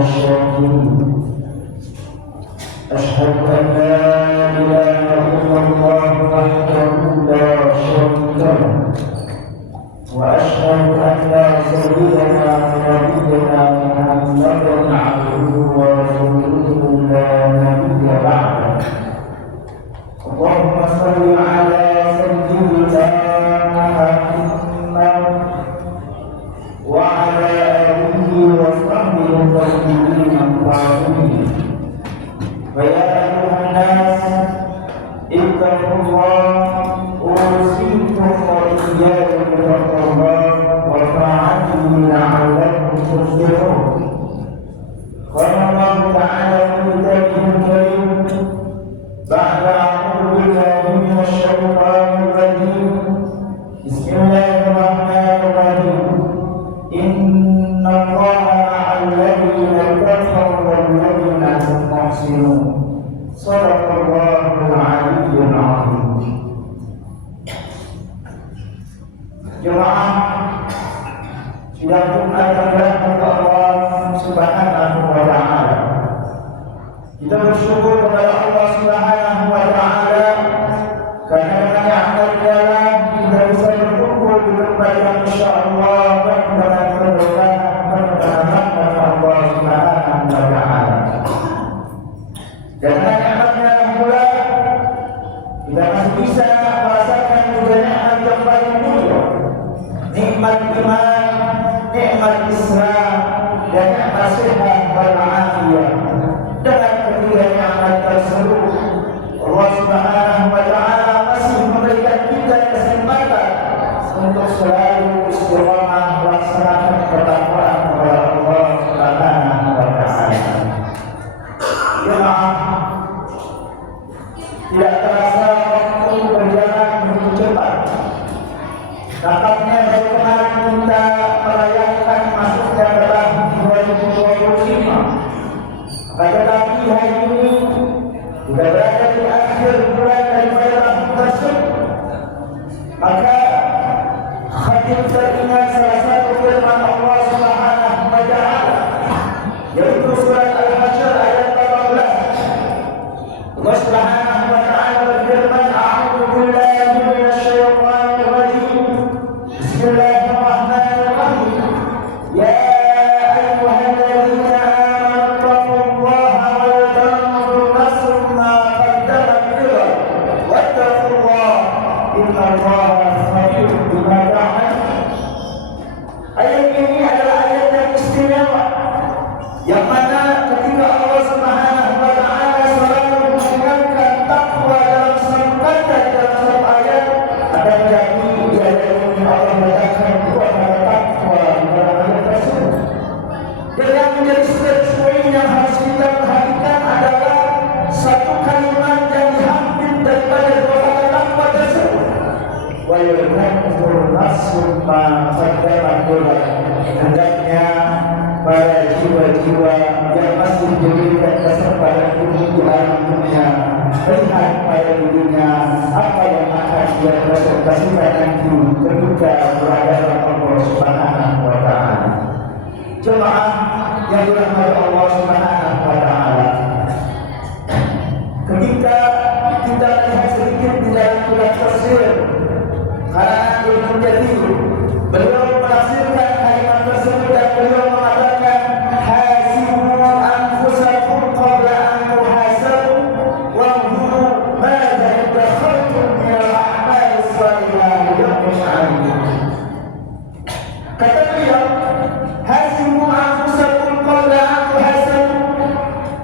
الشاكرين. أشهد أن لا إله إلا الله وحده لا شريك له، وأشهد أن سيدنا ونبينا محمدا عبده ورسوله لا نبي بعده. اللهم صل على سيدنا محمد وعلى آله وصحبه الطيبين الطاهرين. فيا أيها الناس اتقوا الله، أوصيكم وإياي بتقوى الله وطاعته لعلكم تفلحون. قال الله تعالى في كتابه الكريم بعد أعوذ بالله من الشيطان الرجيم بسم الله الرحمن الرحيم إن الله مع الذين اتقوا والذين هم محسنون. صدق الله العلي العظيم. Jemaah sudah Jumat kepada Allah Subhanahu wa Ta'ala. Kita bersyukur kepada Allah Subhanahu wa Ta'ala karena dengan nikmatnya kita bisa berkumpul di tempat yang insyaallah dengan keberkahan rahmat Allah Subhanahu wa Ta'ala. Dan dengan nikmatnya pula kita masih bisa merasakan juga nikmat yang paling mulia, nikmat iman, nikmat Islam, dan nikmat sehat wal-afiyah. Dengan ketiga nikmat tersebut, Allah Subhanahu wa Ta'ala masih memberikan kita kesempatan untuk selalu istiqamah melaksanakan ketakwaan kepada Allah Subhanahu wa Ta'ala. Jemaah, tidak terasa waktu berjalan begitu cepat. Tampaknya baru kemarin kita merayakan masuknya ke tahun 2025. Tetapi hari ini kita berada di akhir bulan daripada tahun tersebut. Maka khatim teringat salah satu firman Allah Subhanahu wa Ta'ala, yaitu surat Al-Hasyr ayat 18. Allah Subhanahu wa Ta'ala berfirman, A'udzu billahi minasyaitonir rajim. Bismillahirrahmanirrahim. Ya ayyuhalladzina amanu taqullaha wal tanzur nafsum ma qaddamat lighad wattaqullaha innallaha khabirum bima ta'malun. Ayat ini adalah ayat yang istimewa, yang mana ketika Allah Subhanahu wa Ta'ala selalu mengingatkan takwa dalam satu kata dalam satu ayat, akan jadi di ayat ini Allah mengatakan dua kata takwa dalam ayat tersebut. Dan yang menjadi poin yang harus kita perhatikan adalah satu kalimat yang diambil daripada dua kata takwa tersebut. Wa yadhkur nafsun ma qaddamat lighad. Hendaknya para jiwa-jiwa yang masih diberikan kesempatan hidup di alam dunia melihat pada dirinya apa yang akan dia presentasikan nanti ketika berada dalam Allah Subhanahu wa Ta'ala. Jemaah yang dirahmati Allah Subhanahu wa Ta'ala, ketika kita lihat sedikit di dalam surat tafsir karangan Ibnu Katsir, beliau menafsirkan kalimat tersebut dan beliau mengatakan hasibu anfusakum qabla an tuhasabu wanzuru madza idakhaltum min al-a'mali as-salihah yawmin 'alim. Kata beliau, hasibu anfusakum qabla an tuhasabu,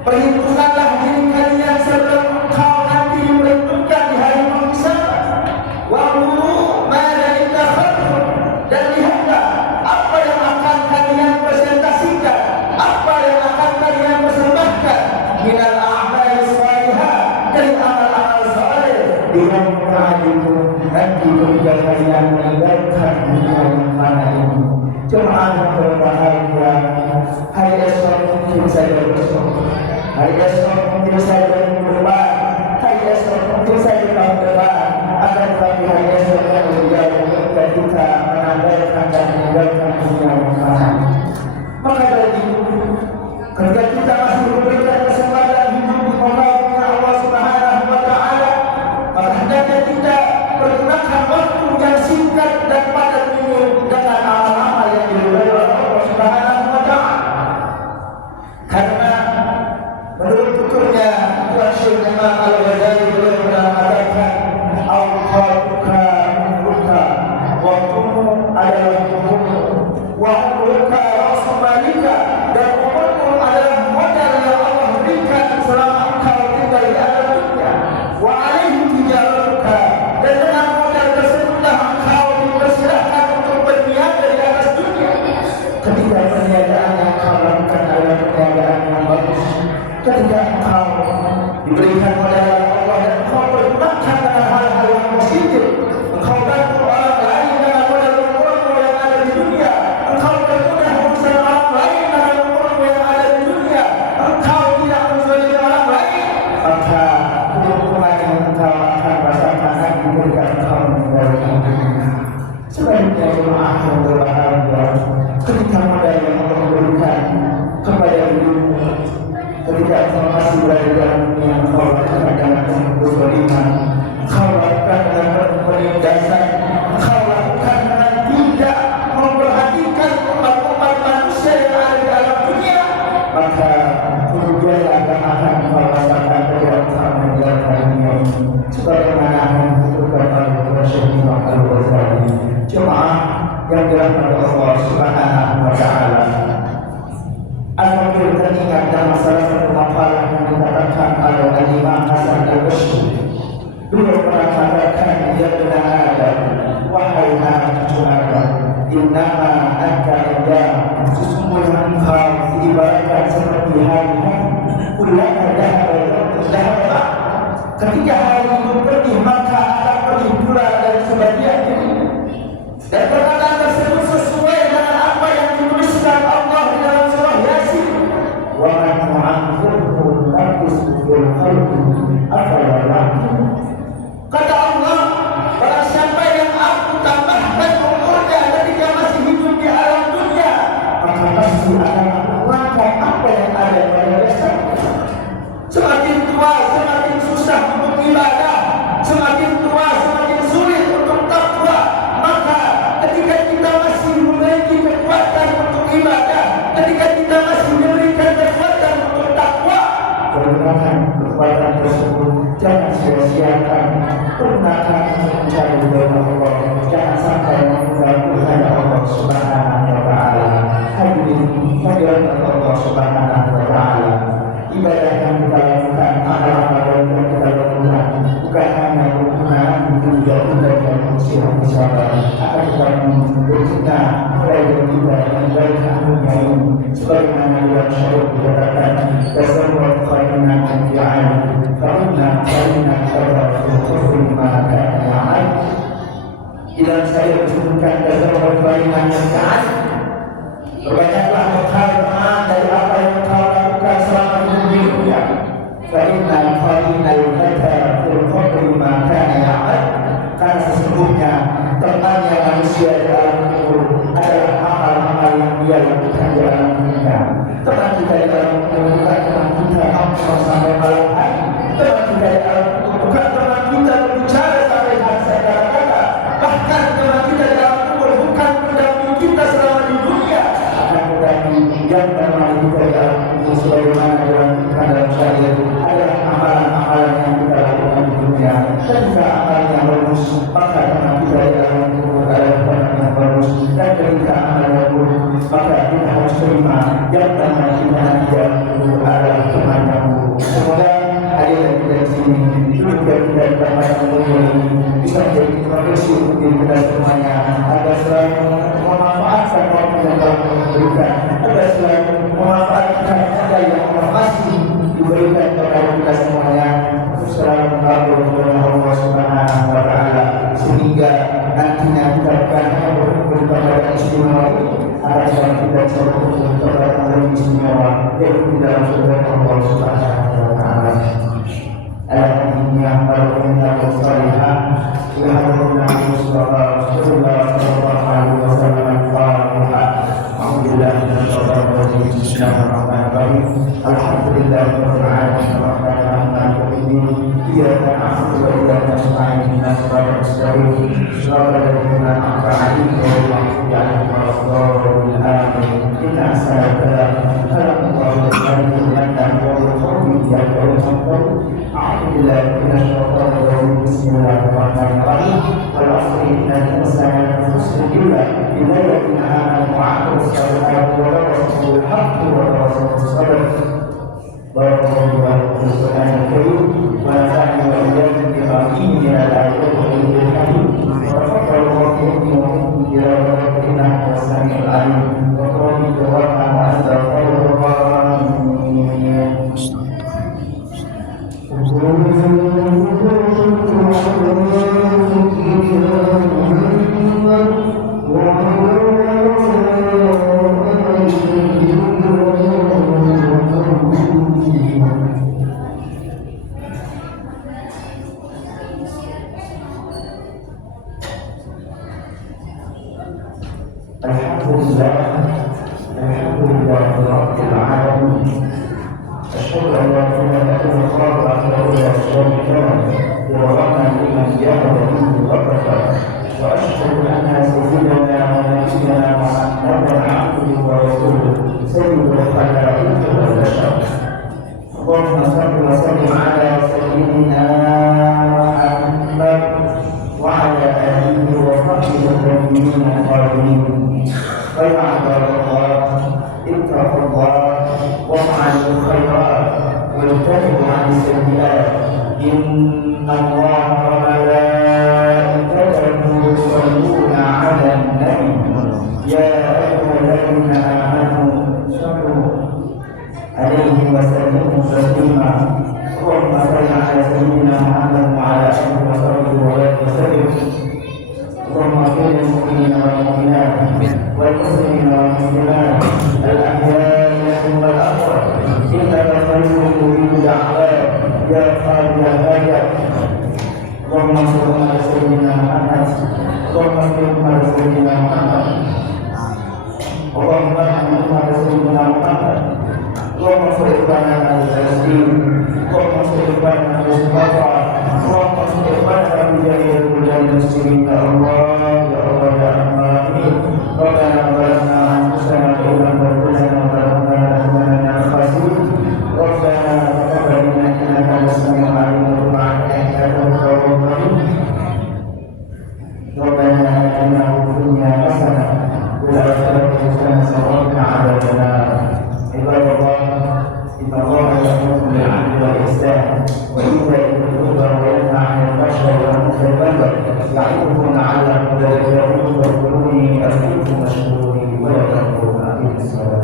perhitungkanlah diri kalian sebelum engkau nanti menentukan di hari penghisaban. Wanzuru madza idakhaltum, dan lihatlah apa yang akan kalian presentasikan, apa yang akan kalian persembahkan minal a'mali shalihah, dari amal-amal saleh dengan itu nanti ketika kalian meninggalkan dunia yang mana ini. Jemaah yang berbahagia, hari esok mungkin saja besok, hari esok mungkin saja minggu depan, hari esok mungkin saja tahun depan, akan tetapi hari esok yang berjaya ketika kita menambahkan dan meninggalkan dunia yang mana. Maka dari itu, ketika informasi berada dalam dunia, kau lakukan dengan kezaliman, kau lakukan dengan penindasan, kau lakukan dengan tidak memperhatikan umat-umat manusia yang ada di dalam dunia, maka kemudian akan kau rasakan kegiatan meninggalkan dunia ini. Sebagaimana yang dituturkan oleh Syekh Al-Ghazali. Jemaah yang dirahmati Allah Subhanahu wa Ta'ala, Al-Fakir teringat dalam salah satu makalah yang dikatakan oleh Al-Imam Hasan Al-Basri. Beliau pernah katakan, ya benar Adam, wahai anak cucu Adam, innama anta Adam, sesungguhnya engkau diibaratkan seperti hari-hari, kullama dhahaba, ketika hari itu pergi maka akan pergi pula dari sebagian ini. Dan perkataan tersebut sesuai dengan apa yang dituliskan Allah di dalam surah Yasin. Wa man nu'ammirhu naqishu fil khalqi afala ya'qilun. Kata Allah, barang siapa yang aku tambahkan umurnya ketika masih hidup di alam dunia, maka pasti akan melakukan apa yang ada pada dasarnya. Semakin tua semakin susah untuk ibadah, semakin tua semakin sulit untuk takwa. Maka ketika kita masih memiliki kekuatan untuk ibadah, ketika kita masih memberikan kekuatan untuk takwa, gunakan kekuatan tersebut, jangan sia-siakan. Gunakan untuk mencari ridha Allah, jangan sampai mengganggu kepada Allah Subhanahu wa Ta'ala. Hadirin hadirat Allah Subhanahu wa Ta'ala, ibadah yang kita lakukan, amal-amal yang kita lakukan, bukan hanya berguna untuk dunia dan manusia sahabat, akan tetapi berguna mulai beribadah dan baikkan dunia ini. Sebagaimana dalam syair dikatakan, tasawwur khairan anfi'an, fa'inna khairan khairan khufri maka ya'ad. Dalam syair disebutkan tasawwur khairan anfi'an, berbanyaklah berkhairan dari apa yang kau lakukan selama hidup di dunia. Fa'inna khairan khairan khufri maka ya'ad. Karena sesungguhnya temannya manusia di alam kubur adalah amal-amal yang dia lakukan di alam dunia. Teman kita di alam kubur bukan teman kita nongkrong sampai malam hari. Teman kita di alam kubur bukan teman kita berbicara sampai hari kata-kata. Bahkan teman kita di alam kubur bukan pendamping kita selama di dunia. Akan tetapi yang teman kita di alam kubur sebagaimana dilakukan dalam syair adalah amalan-amalan yang kita lakukan di dunia. Dan jika amalan yang bagus, maka teman kita di alam kubur adalah teman yang bagus. Dan ketika amal yang buruk, maka kita harus terima yang teman kita di alam kubur adalah teman yang buruk. Semoga hadir kita di sini, juga kita di tempat yang mulia ini bisa menjadi inspirasi untuk diri kita semuanya, agar selalu memanfaatkan waktu yang telah diberikan, agar selalu memanfaatkan ada yang masih diberikan kepada kita semuanya, untuk selalu mengabul kepada Allah Subhanahu wa Ta'ala, sehingga nantinya kita bukan hanya berkumpul kepada istimewa ini, akan selalu kita bisa berkumpul kepada Allah istimewa yaitu di dalam surga Allah Subhanahu wa Ta'ala. Alhamdulillah warahmatullahi wabarakatuh. Alhamdulillah Rasulullah sallallahu alaihi wasallam. Alhamdulillah bismillahirrahmanirrahim. Alhamdulillah rabbil alamin arrahmanirrahim. Iyyaka na'budu wa iyyaka nasta'in ihdinas siratal mustaqim siratal ladzina an'amta 'alaihim ghairil maghdubi 'alaihim waladdallin amin. Inna salata Allahu akbar أعوذ بالله من الشيطان الرجيم بسم الله الرحمن الرحيم والعصر إن الإنسان لفي خسر إلا الذين آمنوا وعملوا الصالحات وتواصوا بالحق وتواصوا بالصبر. بارك الله في القرآن الكريم ونفعني وإياكم بما فيه من الآيات والحكيم وتفضل الله فيكم وفيكم وافعلوا الخيرات واجتنبوا عن السيئات إن الله وملائكته يصلون على النبي يا أيها الذين آمنوا صلوا عليه وسلموا تسليما اللهم صل على سيدنا محمد وعلى آله وصحبه وسلم اللهم اغفر للمؤمنين والمؤمنات والمسلمين والمسلمات الأحياء منهم والأموات إنك قريب مجيب الدعوات يا قاضي الحاجات اللهم صل على سيدنا محمد اللهم صل على سيدنا محمد اللهم ارحم على سيدنا محمد اللهم صل على فلسطين اللهم صل على مصطفى اللهم صل على جميع البلدان المسلمين يا الله يا الله يا رحمن ربنا ظلمنا انفسنا وان لم تغفر لنا وترحمنا لنكونن من الخاسرين ربنا تقبل منا انك انت السميع العليم وتب علينا انك انت التواب الرحيم ربنا اتنا في الدنيا حسنه وفي الاخره حسنه وقنا عذاب النار عباد الله إن الله يأمر بالعدل والإحسان وإيتاء ذي القربى وينهى عن الفحشاء والمنكر والبغي يعظكم لعلكم تذكرون فاذكروني أذكركم واشكروني ولا تكفرون أقيموا الصلاة